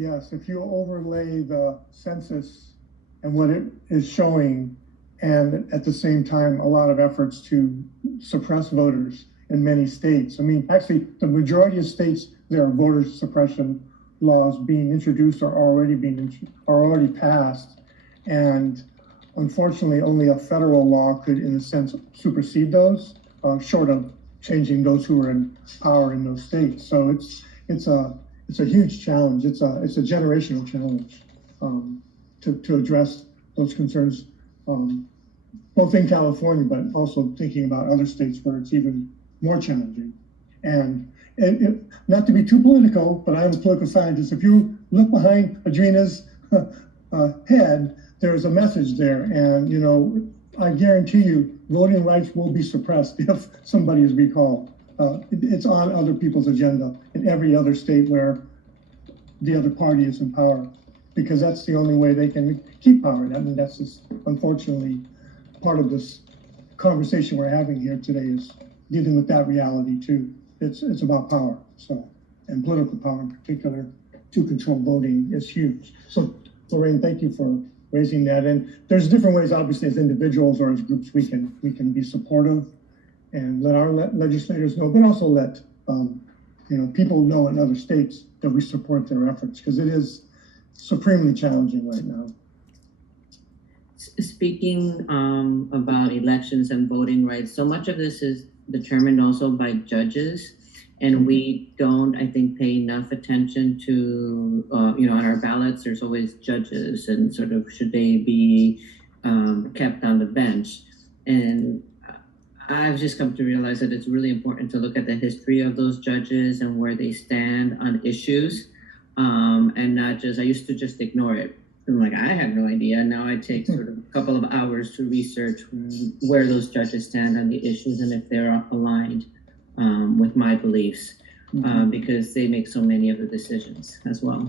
Yes, if you overlay the census and what it is showing, and at the same time, a lot of efforts to suppress voters in many states. I mean, actually, the majority of states, there are voter suppression laws being introduced or are already passed. And unfortunately, only a federal law could, in a sense, supersede those, short of changing those who are in power in those states. So it's a huge challenge. It's a generational challenge to address those concerns, both in California, but also thinking about other states where it's even more challenging. And not to be too political, but I'm a political scientist. If you look behind Adrina's head, there's a message there. And, you know, I guarantee you voting rights will be suppressed if somebody is recalled. It's on other people's agenda in every other state where the other party is in power, because that's the only way they can keep power. I mean, that's just unfortunately part of this conversation we're having here today, is dealing with that reality too. It's about power, so, and political power in particular to control voting is huge. So Lorraine, thank you for raising that. And there's different ways, obviously, as individuals or as groups, we can be supportive and let our legislators know, but also let people know in other states that we support their efforts, because it is supremely challenging right now. Speaking about elections and voting rights, so much of this is determined also by judges, and we don't, I think, pay enough attention to, on our ballots, there's always judges, and sort of should they be kept on the bench. And I've just come to realize that it's really important to look at the history of those judges and where they stand on issues, and not just, I used to just ignore it. I'm like, I had no idea. Now I take sort of a couple of hours to research where those judges stand on the issues and if they're aligned with my beliefs, because they make so many of the decisions as well.